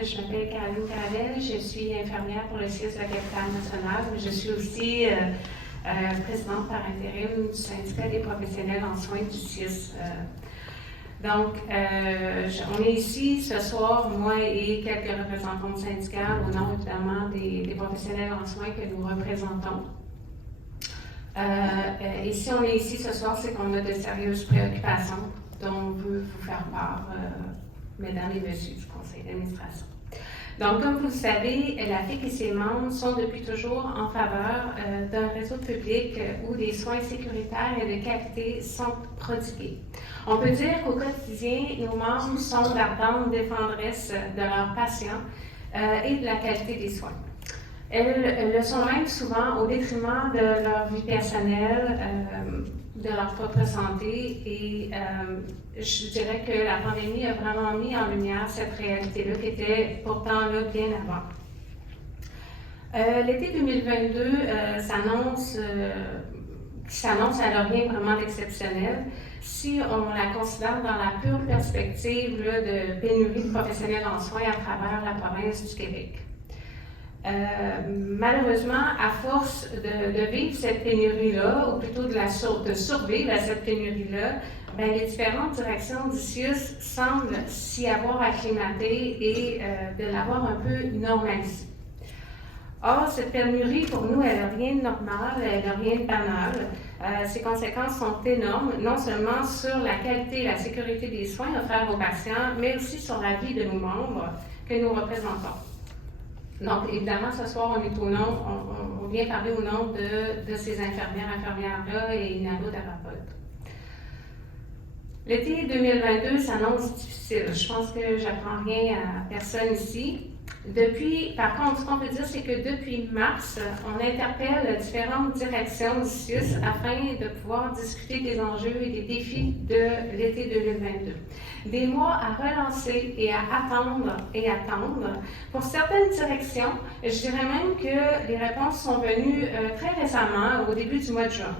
Je m'appelle Caroline Gravel, je suis infirmière pour le CIUS de la capitale nationale. Je suis aussi présidente par intérim du syndicat des professionnels en soins du CIUS. On est ici ce soir, moi et quelques représentants syndicaux, au nom évidemment des professionnels en soins que nous représentons. Et si on est ici ce soir, c'est qu'on a de sérieuses préoccupations dont on veut vous faire part, mesdames et messieurs du conseil d'administration. Donc, comme vous le savez, la FIC et ses membres sont depuis toujours en faveur d'un réseau public où des soins sécuritaires et de qualité sont prodigués. On peut dire qu'au quotidien, nos membres sont d'ardentes défendresses de leurs patients et de la qualité des soins. Elles le sont même souvent au détriment de leur vie personnelle, de leur propre santé et je dirais que la pandémie a vraiment mis en lumière cette réalité-là qui était pourtant là bien avant. L'été 2022 s'annonce alors rien vraiment d'exceptionnel si on la considère dans la pure perspective là, de pénurie de professionnels en soins à travers la province du Québec. Malheureusement, à force de vivre cette pénurie-là, ou plutôt de survivre à cette pénurie-là, les différentes directions du CIUS semblent s'y avoir acclimaté et de l'avoir un peu normalisé. Or, cette pénurie, pour nous, elle n'a rien de normal, elle n'a rien de banal. Ses conséquences sont énormes, non seulement sur la qualité et la sécurité des soins offerts aux patients, mais aussi sur la vie de nos membres que nous représentons. Donc, évidemment, ce soir, on vient parler au nom de ces infirmières-là et inhalothérapeutes. L'été 2022 s'annonce difficile. Je pense que j'apprends rien à personne ici. Par contre, ce qu'on peut dire, c'est que depuis mars, on interpelle différentes directions du CIUS afin de pouvoir discuter des enjeux et des défis de l'été 2022. Des mois à relancer et à attendre. Pour certaines directions, je dirais même que les réponses sont venues très récemment, au début du mois de juin.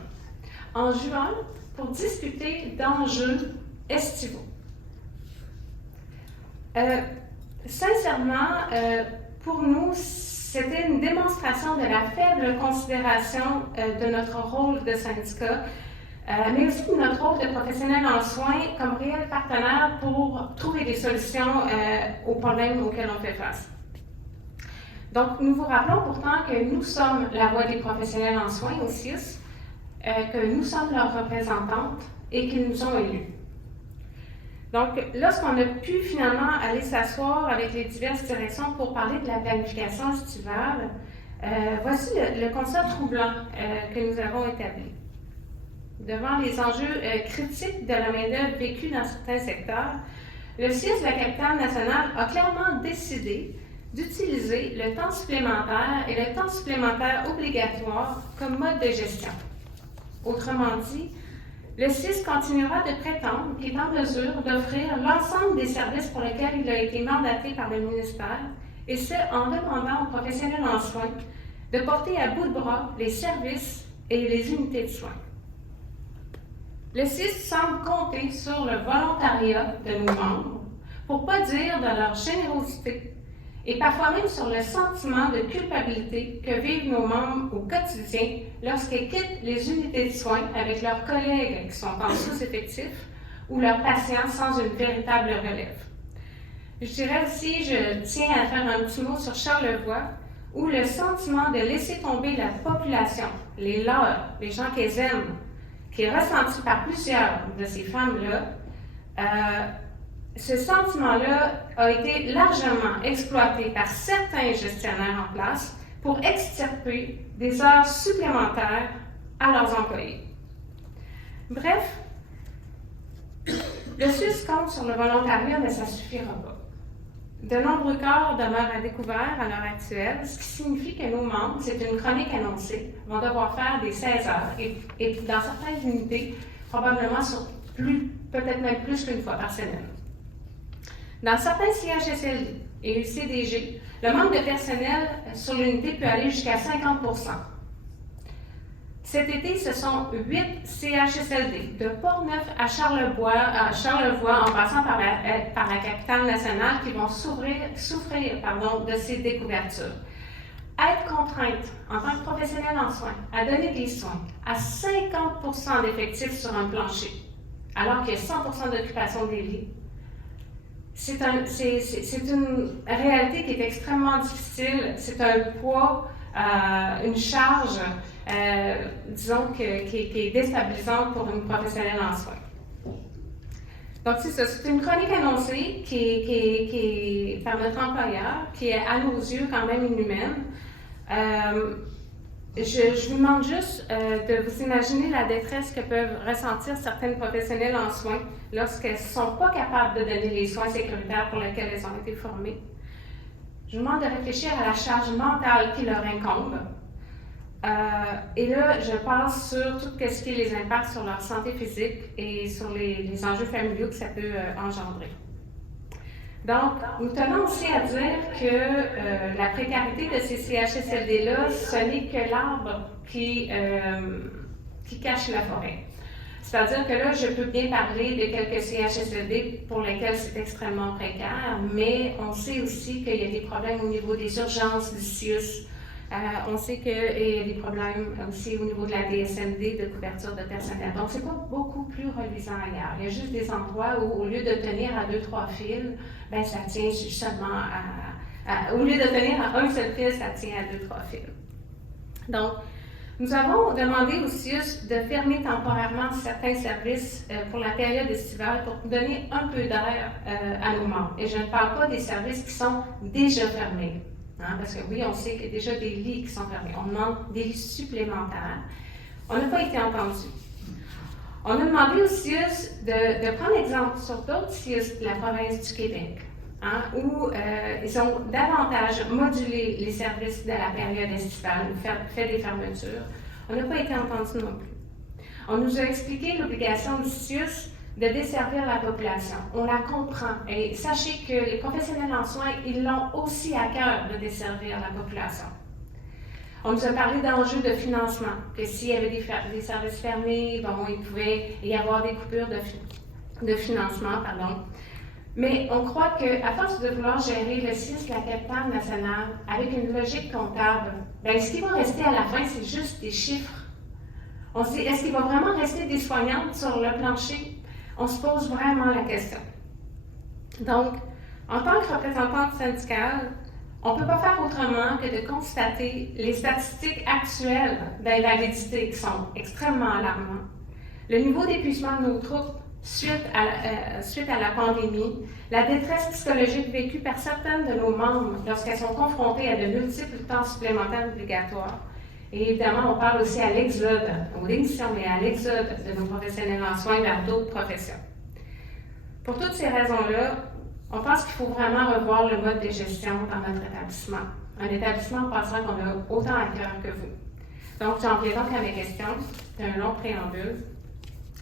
En juin, pour discuter d'enjeux estivaux. Sincèrement, pour nous, c'était une démonstration de la faible considération de notre rôle de syndicat, mais aussi de notre rôle de professionnel en soins comme réel partenaire pour trouver des solutions aux problèmes auxquels on fait face. Donc, nous vous rappelons pourtant que nous sommes la voix des professionnels en soins au CIUS, que nous sommes leurs représentantes et qu'ils nous ont élus. Donc, lorsqu'on a pu finalement aller s'asseoir avec les diverses directions pour parler de la planification estivale, voici le constat troublant que nous avons établi. Devant les enjeux critiques de la main-d'œuvre vécue dans certains secteurs, le CIUS de la capitale nationale a clairement décidé d'utiliser le temps supplémentaire et le temps supplémentaire obligatoire comme mode de gestion. Autrement dit, le CIUS continuera de prétendre qu'il est en mesure d'offrir l'ensemble des services pour lesquels il a été mandaté par le ministère, et ce, en demandant aux professionnels en soins de porter à bout de bras les services et les unités de soins. Le CIUS semble compter sur le volontariat de nos membres, pour ne pas dire de leur générosité, et parfois même sur le sentiment de culpabilité que vivent nos membres au quotidien lorsqu'ils quittent les unités de soins avec leurs collègues qui sont en sous-effectif ou leurs patients sans une véritable relève. Je dirais aussi, je tiens à faire un petit mot sur Charlevoix, où le sentiment de laisser tomber la population, les leurs, les gens qu'ils aiment, qui est ressenti par plusieurs de ces femmes-là, ce sentiment-là a été largement exploité par certains gestionnaires en place pour extirper des heures supplémentaires à leurs employés. Bref, le CIUS compte sur le volontariat, mais ça ne suffira pas. De nombreux corps demeurent à découvert à l'heure actuelle, ce qui signifie que nos membres, c'est une chronique annoncée, vont devoir faire des 16 heures et dans certaines unités, probablement peut-être même plus qu'une fois par semaine. Dans certains CHSLD et UCDG, le manque de personnel sur l'unité peut aller jusqu'à 50%. Cet été, ce sont 8 CHSLD, de Portneuf à Charlevoix, en passant par la capitale nationale, qui vont souffrir de ces découvertures. Être contrainte, en tant que professionnelle en soins, à donner des soins à 50% d'effectifs sur un plancher, alors qu'il y a 100% d'occupation des lits, c'est une réalité qui est extrêmement difficile. C'est un poids, une charge, disons, qui est déstabilisante pour une professionnelle en soins. Donc, c'est ça. C'est une chronique annoncée qui est par notre employeur, qui est à nos yeux quand même inhumaine. Je vous demande juste de vous imaginer la détresse que peuvent ressentir certaines professionnelles en soins lorsqu'elles ne sont pas capables de donner les soins sécuritaires pour lesquels elles ont été formées. Je vous demande de réfléchir à la charge mentale qui leur incombe. Et là, je passe sur tout ce qui les impacte sur leur santé physique et sur les enjeux familiaux que ça peut engendrer. Donc, nous tenons aussi à dire que la précarité de ces CHSLD-là, ce n'est que l'arbre qui cache la forêt. C'est-à-dire que là, je peux bien parler de quelques CHSLD pour lesquels c'est extrêmement précaire, mais on sait aussi qu'il y a des problèmes au niveau des urgences du CIUS. On sait qu'il y a des problèmes aussi au niveau de la DSMD, de couverture de personnel. Donc, c'est pas beaucoup plus reluisant ailleurs. Il y a juste des endroits où, au lieu de tenir à 2-3 fils, ben ça tient seulement au lieu de tenir à un seul fil, ça tient à 2-3 fils. Donc, nous avons demandé au CIUS de fermer temporairement certains services pour la période estivale pour donner un peu d'air à nos membres. Et je ne parle pas des services qui sont déjà fermés. Parce que oui, on sait qu'il y a déjà des lits qui sont fermés. On demande des lits supplémentaires. On n'a pas été entendu. On a demandé aux CIUS de prendre exemple sur d'autres CIUS de la province du Québec, où ils ont davantage modulé les services de la période estivale, fait des fermetures. On n'a pas été entendu non plus. On nous a expliqué l'obligation du CIUS de desservir la population. On la comprend. Et sachez que les professionnels en soins, ils l'ont aussi à cœur de desservir la population. On nous a parlé d'enjeux de financement, que s'il y avait des services fermés, bon, il pouvait y avoir des coupures de financement, pardon. Mais on croit qu'à force de vouloir gérer le CIUS, la capitale nationale, avec une logique comptable, bien, ce qui va rester à la fin, c'est juste des chiffres. On se dit, est-ce qu'il va vraiment rester des soignantes sur le plancher? On se pose vraiment la question. Donc, en tant que représentante syndicale, on ne peut pas faire autrement que de constater les statistiques actuelles d'invalidité qui sont extrêmement alarmantes, le niveau d'épuisement de nos troupes suite à la pandémie, la détresse psychologique vécue par certaines de nos membres lorsqu'elles sont confrontées à de multiples temps supplémentaires obligatoires. Et évidemment, on parle aussi à l'exode, aux démissions, mais à l'exode de nos professionnels en soins vers d'autres professions. Pour toutes ces raisons-là, on pense qu'il faut vraiment revoir le mode de gestion dans notre établissement. Un établissement en passant qu'on a autant à cœur que vous. Donc, j'en viens donc à mes questions. C'est un long préambule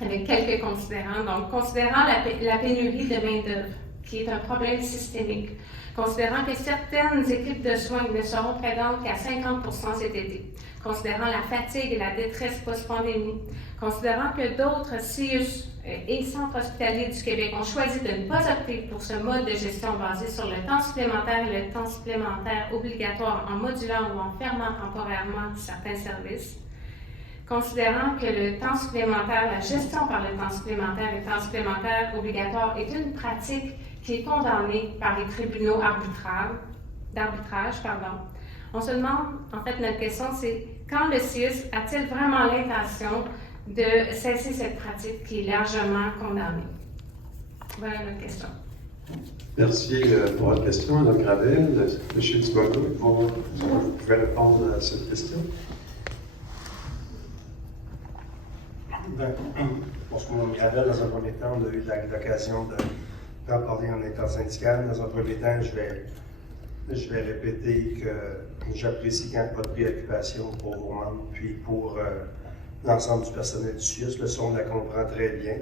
avec quelques considérants. Donc, considérant la pénurie de main-d'œuvre, qui est un problème systémique, considérant que certaines équipes de soins ne seront présentes qu'à 50% cet été, considérant la fatigue et la détresse post-pandémie, considérant que d'autres CIUS et centres hospitaliers du Québec ont choisi de ne pas opter pour ce mode de gestion basé sur le temps supplémentaire et le temps supplémentaire obligatoire en modulant ou en fermant temporairement certains services, considérant que le temps supplémentaire, la gestion par le temps supplémentaire et le temps supplémentaire obligatoire est une pratique qui est condamnée par les tribunaux d'arbitrage. On se demande, en fait, notre question, c'est quand le CIUS a-t-il vraiment l'intention de cesser cette pratique qui est largement condamnée? Voilà notre question. Merci pour votre question, Mme Gravel. M. Dubois-Cook, vous pouvez répondre à cette question? Bonjour, Mme Gravel, dans un premier temps, on a eu l'occasion d'en parler en intersyndical. Dans un premier temps, je vais répéter que j'apprécie qu'il n'y ait pas de préoccupation pour vos membres, puis pour l'ensemble du personnel du CIUS. Le son la comprend très bien.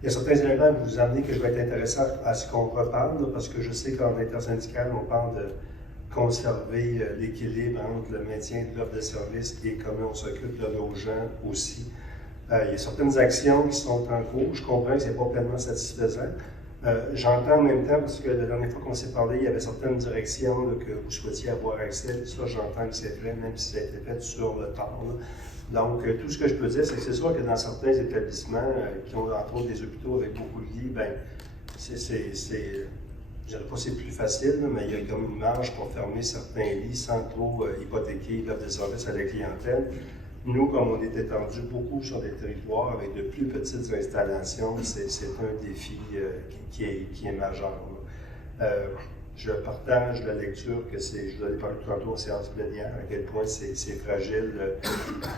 Il y a certains éléments que vous amenez que je vais être intéressant à ce qu'on reparle, parce que je sais qu'en intersyndical, on parle de conserver l'équilibre entre le maintien de l'offre de service et comment on s'occupe de nos gens aussi. Il y a certaines actions qui sont en cours. Je comprends que ce n'est pas pleinement satisfaisant. J'entends en même temps, parce que la dernière fois qu'on s'est parlé, il y avait certaines directions là, que vous souhaitiez avoir accès. Ça, j'entends que c'est fait, même si ça a été fait sur le temps. Là. Donc, tout ce que je peux dire, c'est que c'est sûr que dans certains établissements qui ont entre autres des hôpitaux avec beaucoup de lits, bien, je ne dirais pas que c'est plus facile, là, mais il y a comme une marge pour fermer certains lits sans trop hypothéquer l'offre de service à la clientèle. Nous, comme on est étendu beaucoup sur des territoires avec de plus petites installations, c'est un défi qui est majeur. Je partage la lecture que je vous avais parlé tantôt en séance plénière, à quel point c'est fragile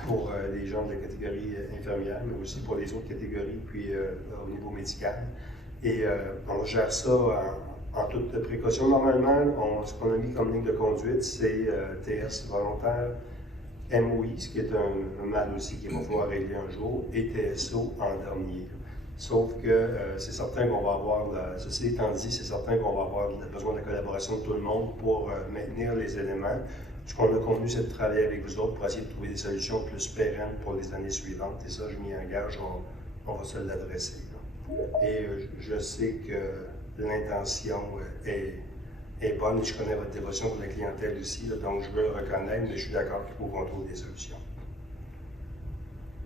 pour les gens de la catégorie infirmière, mais aussi pour les autres catégories, puis au niveau médical. Et on gère ça en toute précaution. Normalement, ce qu'on a mis comme ligne de conduite, c'est TS volontaire, MOI, ce qui est un mal aussi qu'il va falloir régler un jour, et TSO en dernier. Sauf que c'est certain qu'on va avoir, ceci étant dit, c'est certain qu'on va avoir besoin de la collaboration de tout le monde pour maintenir les éléments. Ce qu'on a convenu, c'est de travailler avec vous autres pour essayer de trouver des solutions plus pérennes pour les années suivantes. Et ça, je m'y engage, on va se l'adresser. Et je sais que l'intention est bonne et je connais votre dévotion pour la clientèle aussi, là, donc je veux le reconnaître, mais je suis d'accord qu'il faut qu'on trouve des solutions.